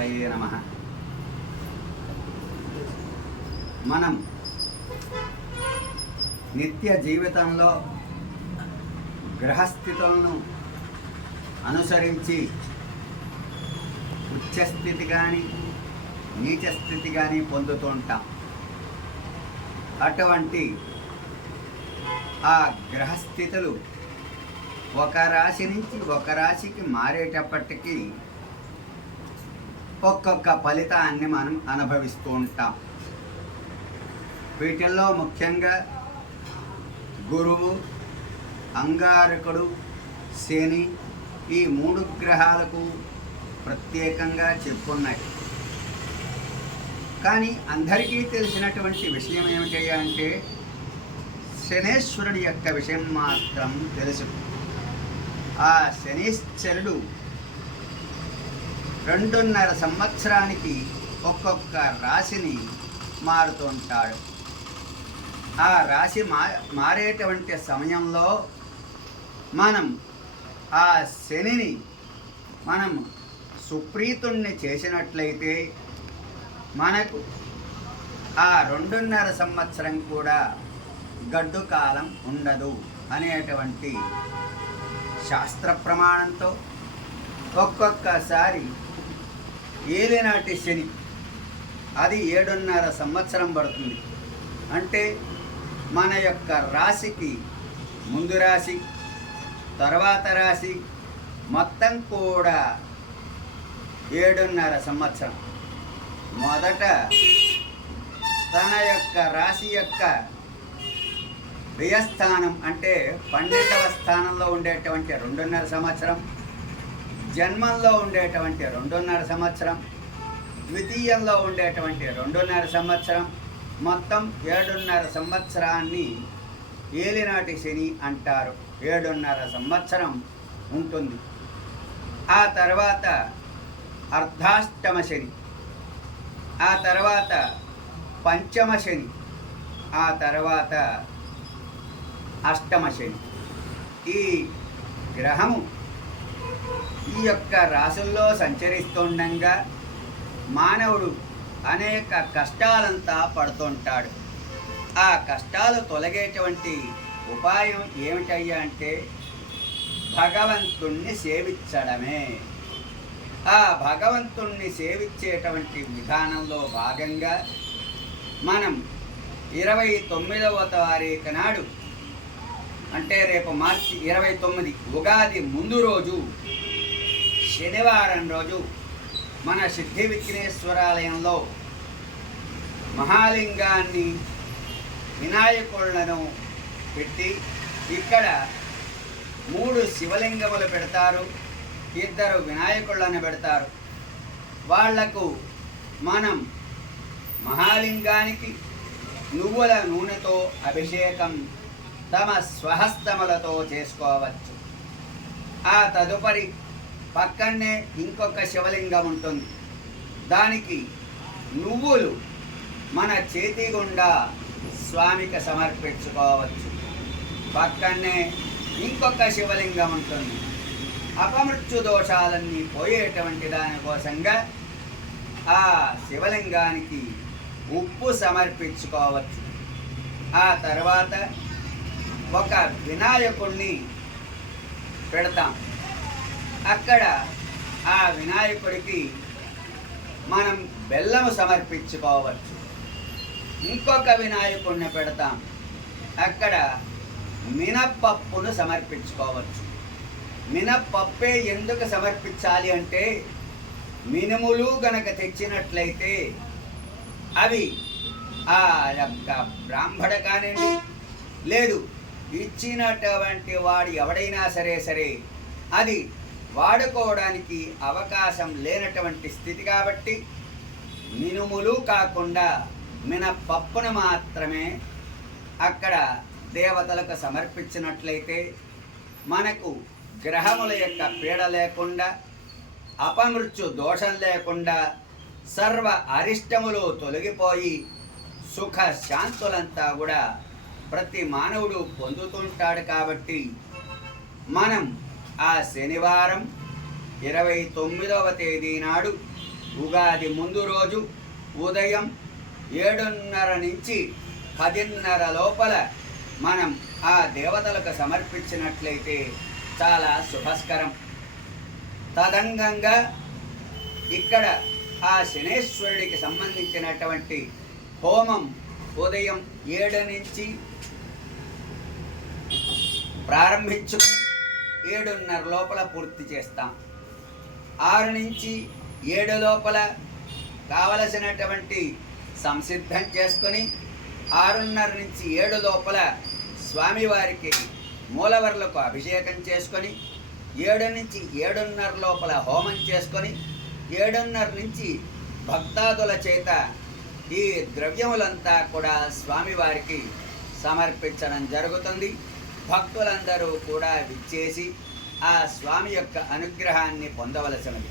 శ్రీమాత్రయే నమః. మనం నిత్య జీవితంలో గ్రహస్థితులను అనుసరించి ఉచ్చస్థితి కానీ నీచస్థితి కానీ పొందుతూ ఉంటాం. అటువంటి ఆ గ్రహస్థితులు ఒక రాశి నుంచి ఒక రాశికి మారేటప్పటికీ ఒక్కొక్క ఫలితాన్ని మనం అనుభవిస్తూ ఉంటాం. వీటిల్లో ముఖ్యంగా గురువు, అంగారకుడు, శని ఈ 3 గ్రహాలకు ప్రత్యేకంగా చెప్పున్నాయి. కానీ అందరికీ తెలిసినటువంటి విషయం ఏమిటి అంటే శనేశ్వరుడి యొక్క విషయం మాత్రం తెలుసు. ఆ శనీశ్వరుడు 2.5 సంవత్సరానికి ఒక్కొక్క రాశిని మారుతుంటాడు. ఆ రాశి మారేటువంటి సమయంలో మనం ఆ శనిని మనం సుప్రీతుణ్ణి చేసినట్లయితే మనకు ఆ 2.5 సంవత్సరం కూడా గడ్డు కాలం ఉండదు అనేటువంటి శాస్త్ర ప్రమాణంతో ఒక్కొక్కసారి ఏలినాటి శని అది 7.5 సంవత్సరం పడుతుంది. అంటే మన యొక్క రాశికి ముందు రాశి, తర్వాత రాశి మొత్తం కూడా 7.5 సంవత్సరం. మొదట తన యొక్క రాశి యొక్క వ్యయస్థానం అంటే 12వ స్థానంలో ఉండేటువంటి 2.5 సంవత్సరం, జన్మంలో ఉండేటువంటి 2.5 సంవత్సరం, ద్వితీయంలో ఉండేటువంటి 2.5 సంవత్సరం, మొత్తం 7.5 సంవత్సరాన్ని ఏలినాటి శని అంటారు. 7.5 సంవత్సరం ఉంటుంది. ఆ తర్వాత అర్ధాష్టమ శని, ఆ తర్వాత పంచమ శని, ఆ తర్వాత అష్టమ శని. ఈ గ్రహము ఈ యొక్క రాశుల్లో సంచరిస్తుండగా మానవుడు అనేక కష్టాలంతా పడుతుంటాడు. ఆ కష్టాలు తొలగేటువంటి ఉపాయం ఏమిటయ్యా అంటే భగవంతుణ్ణి సేవించడమే. ఆ భగవంతుణ్ణి సేవించేటువంటి విధానంలో భాగంగా మనం 29వ తారీఖు నాడు అంటే రేపు మార్చి 29 ఉగాది ముందు రోజు శనివారం రోజు మన సిద్ధి విఘ్నేశ్వరాలయంలో మహాలింగాన్ని వినాయకులను పెట్టి ఇక్కడ 3 శివలింగములు పెడతారు, 2 వినాయకులను పెడతారు. వాళ్లకు మనం మహాలింగానికి నువ్వుల నూనెతో అభిషేకం తమ స్వహస్తములతో చేసుకోవచ్చు. ఆ తదుపరి పక్కనే ఇంకొక శివలింగం ఉంటుంది. దానికి నువ్వులు మన చేతి గుండా స్వామికి సమర్పించుకోవచ్చు. పక్కనే ఇంకొక శివలింగం ఉంటుంది. అపమృత్యు దోషాలన్నీ పోయేటువంటి దానికోసంగా ఆ శివలింగానికి ఉప్పు సమర్పించుకోవచ్చు. ఆ తర్వాత ఒక వినాయకుడిని పెడతాం. అక్కడ ఆ వినాయకుడికి మనం బెల్లము సమర్పించుకోవచ్చు. ఇంకొక వినాయకుడిని పెడతాం. అక్కడ మినప్పప్పును సమర్పించుకోవచ్చు. మినప్పప్పే ఎందుకు సమర్పించాలి అంటే మినుములు గనక తెచ్చినట్లయితే అవి ఆ యొక్క బ్రాహ్మణ కానివ్వండి లేదు ఇచ్చినటువంటి వాడు ఎవడైనా సరే అది వాడుకోవడానికి అవకాశం లేనటువంటి స్థితి కాబట్టి మినుములు కాకుండా మినపప్పును మాత్రమే అక్కడ దేవతలకు సమర్పించినట్లయితే మనకు గ్రహముల యొక్క పీడ లేకుండా, అపమృత్యు దోషం లేకుండా, సర్వ అరిష్టములు తొలగిపోయి సుఖ శాంతులంతా కూడా ప్రతి మానవుడు పొందుతుంటాడు. కాబట్టి మనం ఆ శనివారం 29వ తేదీ నాడు ఉగాది ముందు రోజు ఉదయం 7:30 నుంచి 10:30 లోపల మనం ఆ దేవతలకు సమర్పించినట్లయితే చాలా శుభస్కరం. తదంగంగా ఇక్కడ ఆ శనేశ్వరుడికి సంబంధించినటువంటి హోమం ఉదయం 7 నుంచి ప్రారంభించుకుని 7:30 లోపల పూర్తి చేస్తాం. 6 నుంచి 7 లోపల కావలసినటువంటి సంసిద్ధం చేసుకొని 6:30 నుంచి 7 లోపల స్వామివారికి మూలవర్లకు అభిషేకం చేసుకొని 7 నుంచి 7:30 లోపల హోమం చేసుకొని 7:30 నుంచి భక్తాదుల చేత ఈ ద్రవ్యములంతా కూడా స్వామివారికి సమర్పించడం జరుగుతుంది. భక్తులందరూ కూడా విచ్చేసి ఆ స్వామి యొక్క అనుగ్రహాన్ని పొందవలసినది.